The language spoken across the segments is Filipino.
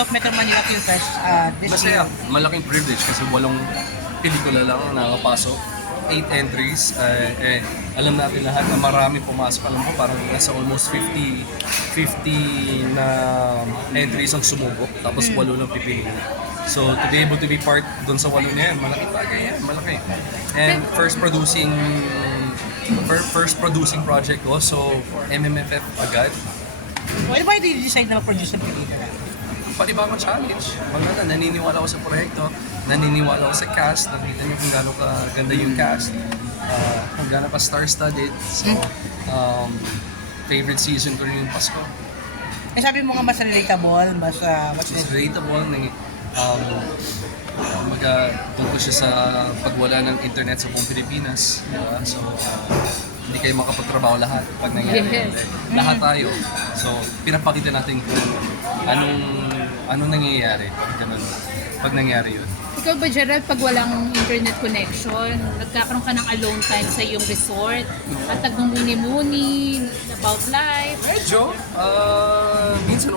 of Metro Manila Film Fest this Masaya, year? malaking privilege kasi 8 pelikula lang ang nakapasok. 8 entries. Alam natin lahat na marami pumasok. Alam ko parang nasa almost 50 na entries ang sumubok. Tapos 8 lang pipiliin. So to be able to be part doon sa 8 na yan, malaking bagay yan. Malaki. And first producing project ko. So MMFF agad. Why did you decide na mag-produce ng pelikula? Panibagong challenge. Maganda, naniniwala ako sa proyekto, naniniwala ako sa cast, nakita niyo kung gaano kaganda yung cast, kung gaano pa star-studded. So, favorite season ko rin yung Pasko. Eh sabi mo nga mas relatable, mas It's relatable, tungkol siya sa pagwala ng internet sa buong Pilipinas. Diba? So, hindi kayo makapagtrabaho lahat pag nangyari. Yes. Lahat tayo. So, pinapakita natin kung anong nangyayari pag nangyari yun. Ikaw ba, Gerald, pag walang internet connection, nagkakaroon ka ng alone time sa iyong resort at nagmumuni-muni about life? Medyo, minsan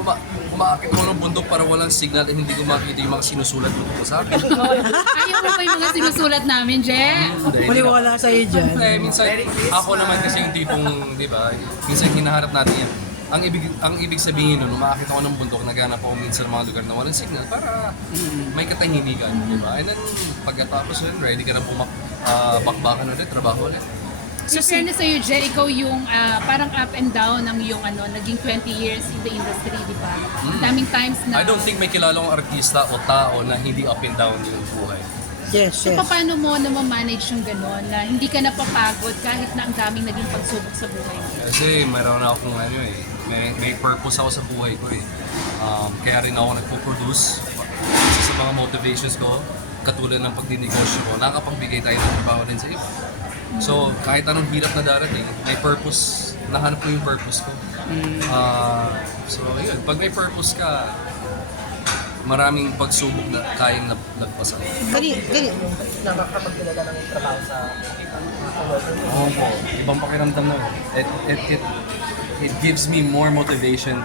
umaakit ako ng bundok para walang signal at hindi ko makita yung mga sinusulat ko sa akin. Ayaw mo ba yung mga sinusulat namin, Je? Maniwala sa'yo dyan. Minsan, ako naman kasi yung tipong, di ba, minsan hinaharap natin yan. Ang ibig sabihin nun, umaakit ako ng bundok, naghanap ako minsan mga lugar na walang signal para may katahimikan, di ba? And then, pagkatapos nun, ready ka na bakbakan ulit, trabaho ulit. So, fairness sa'yo, Je, ikaw yung parang up and down ng yung naging 20 years in the industry, di ba? Daming times na... I don't think may kilalang artista o tao na hindi up and down yung buhay. Yes, So, paano mo na manage yung gano'n na hindi ka napapagod kahit na ang daming naging pagsubok sa buhay mo? Kasi mayroon akong may purpose ako sa buhay ko eh. Kaya rin ako nagpo-produce. Isa sa mga motivations ko, katulad ng pagdinegosyo ko, nakapagbigay tayo ng trabaho din sa iba. So, kahit anong hirap na darating, may purpose, nahanap ko yung purpose ko. So, yun, pag may purpose ka, maraming pagsubok na kayang lagpasan. Nakakapagkilala ng trabaho sa Oo po, ibang pakiramdam na. It gives me more motivation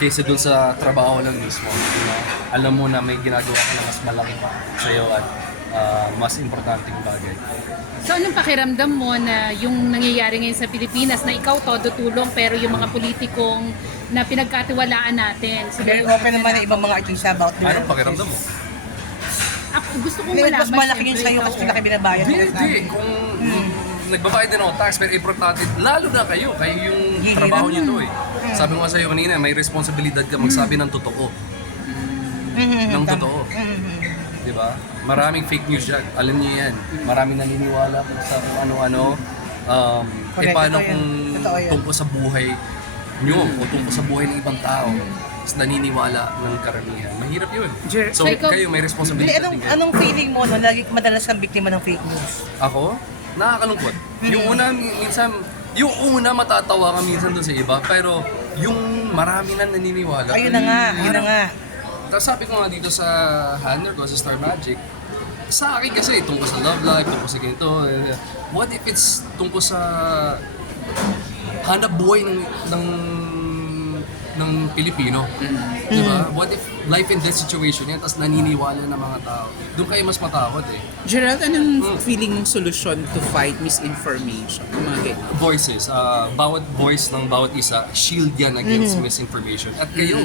kaysa dun sa trabaho lang mismo. You know? Alam mo na may ginagawa ka na mas malaki pa sa'yo at mas importanteng bagay. So, anong pakiramdam mo na yung nangyayari ngayon sa Pilipinas na ikaw todo tulong pero yung mga politikong na pinagkatiwalaan natin? Very open naman ang ibang mga artista about their... Anong pakiramdam mo? Ako, gusto kong Hindi, malaman. mas malaki yun syempre, sa'yo ikaw, kasi laki binabayad. Hindi. Kung nagbabayad din ako tax, pero importante, lalo na kayo yung trabaho niyo to eh. Sabi ko nga sa'yo kanina, may responsibilidad ka magsabi ng totoo. Ng totoo. Di ba? Maraming fake news dyan. Alam niyo yan. Maraming naniniwala sa kung ano-ano. Paano totoo yan. kung Totoo yan. tungkol sa buhay nyo o tungkol sa buhay ng ibang tao, mas naniniwala ng karamihan. Mahirap yun. So, kayo may Hindi, responsibilidad din kayo. anong feeling mo no? Lagi madalas kang biktima ng fake news? Ako? Nakakalungkot. Yung una, minsan, matatawa ka minsan doon sa iba, pero yung marami na naniniwala. Ayun na nga. Tapos sabi ko nga dito sa handler ko, sa Star Magic, sa akin kasi tungkol sa love life, tungkol sa ganito, what if it's tungkol sa hanap buhay ng Pilipino? Diba? What if life and death situation yan, tapos naniniwala ng mga tao? Doon kayo mas matakot eh. Gerald, anong feeling mong solusyon to fight misinformation? Yung mga ganyan. Voices, bawat voice ng bawat isa, shield yan against misinformation. At kayo,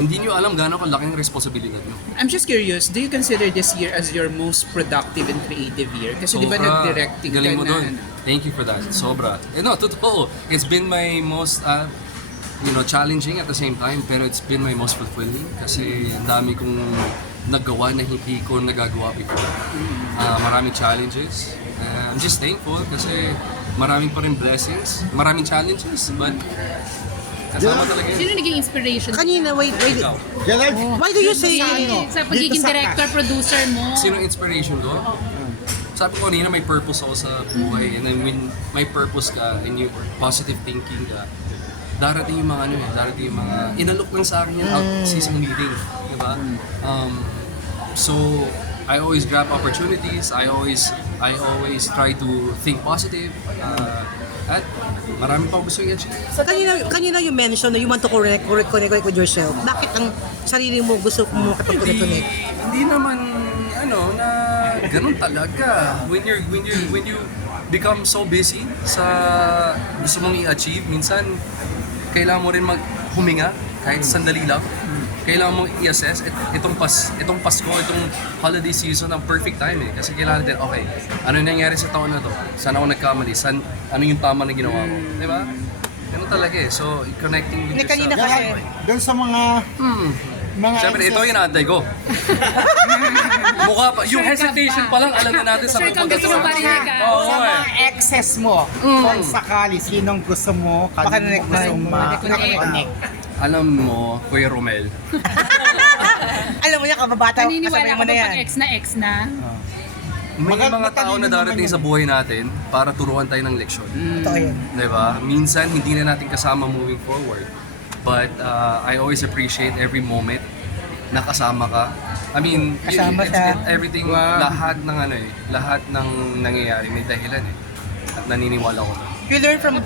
hindi nyo alam gaano kalaking responsibilidad nyo. I'm just curious, do you consider this year as your most productive and creative year? Kasi di ba nag-directing ka galing mo na? doon. Thank you for that. Sobra. No, totoo. It's been my most, challenging at the same time, pero it's been my most fulfilling kasi ang dami kong nagawa na hindi ko nagagawa before. Maraming challenges. I'm just thankful kasi maraming pa rin blessings, maraming challenges, but kasama talaga yun. Sino naging inspiration? Kanina, wait. Ikaw. Why do you say Sa pagiging director, producer mo? Sino inspiration ko? Sabi ko kanina, may purpose ako sa buhay. And then when may purpose ka and you positive thinking ka, darating yung mga inalok lang sa akin yan out sa isang meeting. Diba? So, I always grab opportunities. I always try to think positive. At marami pa gusto i-achieve. So kanina you mentioned na you want to connect with yourself. Bakit ang sarili mo gusto mo makapag-connect? Hindi naman na ganun talaga. When you become so busy sa gusto mong i-achieve, minsan kailangan mo rin huminga kahit sandali lang. Kailangan mong i-assess itong Pasko, itong holiday season ang perfect time eh. Kasi kailangan natin, okay, ano nangyari sa taon na to? Saan ako nagkamali? Ano yung tama na ginawa ko? Di ba? Ganun talaga eh. So, connecting with yourself. Kanina kasi, Doon sa mga Siyempre, ito yung naantay ko. Mukha pa, yung hesitation pa lang, alam na natin sa Sure kang gusto mo parinig ka. Oo sa eh. mga exes mo, kung sakali, sinong gusto mo, kanino mo gusto Connect. Alam mo, Kuya Romel, alam mo niya, kababata, Naniniwala kasabay ka mo ba na yan. pag ex na? may mga Matalino tao na naman darating yun. sa buhay natin para turuan tayo ng leksyon. Totoo yun. Diba? Minsan, hindi na natin kasama moving forward. But I always appreciate every moment na kasama ka. I mean, Kasama siya. everything, lahat ng nangyayari may dahilan eh. At naniniwala ko. You learn from a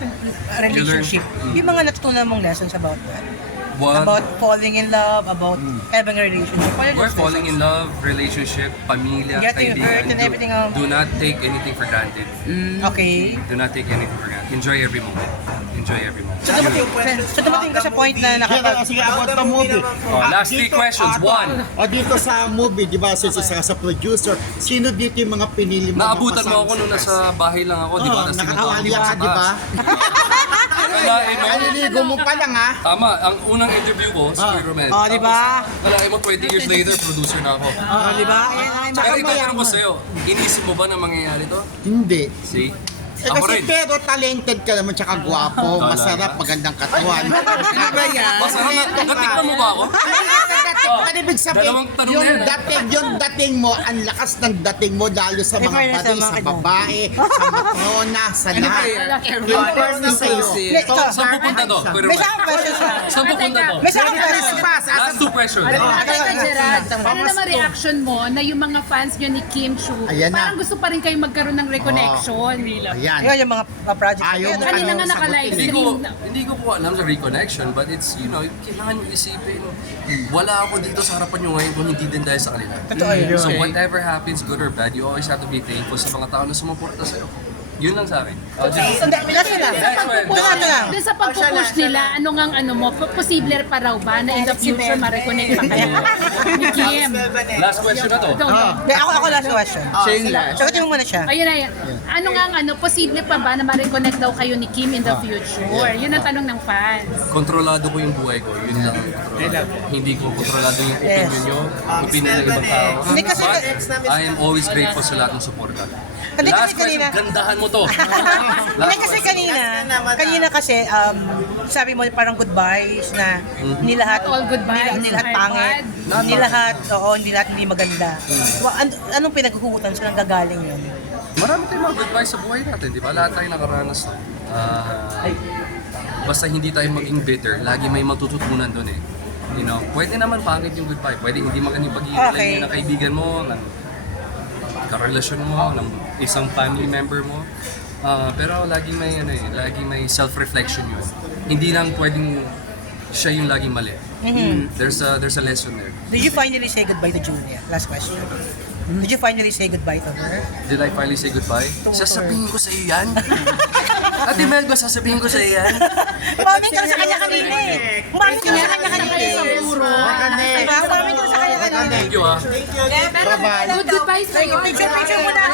relationship. Yung mga natutunan mong lessons about that. One, About falling in love, about having a relationship. What are we're those falling in lessons? love, relationship, pamilya, Getting hurt and kaibigan. everything else. Do not take anything for granted. Okay. Do not take anything for granted. Enjoy every moment. Enjoy every moment. So dumating ka sa point na nakapag... Sige, about the movie. Last three questions. One. O dito sa movie, di ba, since isa ka sa producer, sino dito yung mga pinili mo? Naabutan mo ako nung nasa bahay lang ako, di ba? Tas Nakatawali tinatawag ka, sa di ba? Kalain mo. Naliligo mo pa lang, ha? Tama, ang unang interview ko, si Kuya Romel. Oh, di ba? Kalain mo, 20 years later, producer na ako. Oh, di ba? Pero itatanong ko sa'yo, inisip mo ba na mangyayari to? Hindi. See? Eh, Ako kasi rin. pero talented ka naman, tsaka gwapo, Talaga. masarap, magandang katawan. Ano ba yan? Masarap na, natikman mo ba ako? Ano ibig sabihin, Dalawang tanong yung na yan. dating mo, ang lakas ng dating mo lalo sa May mga fairness pati, sa sa mga babae, sa matrona, sa Ano ba lahat. yan? In fairness sa'yo. Saan pupunta to, Kuya May Romel? isang question sa... Saan pupunta to? May isang question. Last two questions. Teka, Gerard, ano naman reaction mo na yung mga fans nyo ni Kim Chu, Ayan na. parang gusto pa rin kayo magkaroon ng reconnection. Ayan. Yun yung mga projects. Ayaw mo Kanina nga sagutin. naka-live Hindi stream. hindi ko po alam sa reconnection, but it's, kailangan nyo isipin, wala ako dito sa harapan nyo ngayon kung hindi din dahil sa kanila. Totoo yun. So whatever happens, good or bad, you always have to be thankful sa mga tao na sumuporta sa'yo. Yun lang sa akin. Sandali, last na. Wala na lang. Doon sa pagpupush nila, posible pa raw ba na in the future ma-reconnect pa kayo ni Kim? Last question na to. Go. Ako last question. Siya yung last. Sagutin mo muna siya. Ayun na yan. Posible pa ba na ma-reconnect daw kayo ni Kim in the future? Yun ang tanong ng fans. Kontrolado ko yung buhay ko. Yun lang ang kontrolado. Hindi ko kontrolado yung opinion nyo, opinion ng ibang tao. Hindi kasi- But I am always grateful sa lahat ng suporta. Hindi kasi Last question, kanina- gandahan mo to. Hindi kasi kanina kasi sabi mo parang goodbyes na hindi lahat All goodbyes hindi lahat are pangit, bad. hindi lahat hindi maganda. Anong pinaghuhugutan saan gagaling yun? Marami tayong mga goodbyes sa buhay natin, di ba? Lahat tayo nakaranas to. Basta hindi tayo maging bitter, lagi may matututunan doon eh. Pwede naman pangit yung goodbye, pwede hindi maganda yung pag-iigalay Okay. ng kaibigan mo, ng karelasyon mo, ng isang family member mo. Pero laging may self-reflection yun. Hindi lang pwedeng siya yung laging mali. There's a lesson there. Did you finally say goodbye to Julia? Last question. Did you finally say goodbye to her? Did I finally say goodbye? Sasabihin ko sa iyo yan. Ate Mel, ba sasabihin ko sa iyo yan? Umamin ka na sa kanya kanina eh. Umamin ka na sa kanya kanina eh. Diba? Umamin ka na sa kanya kanina. Thank you ah. Good goodbye sa'yo. Picture mo na.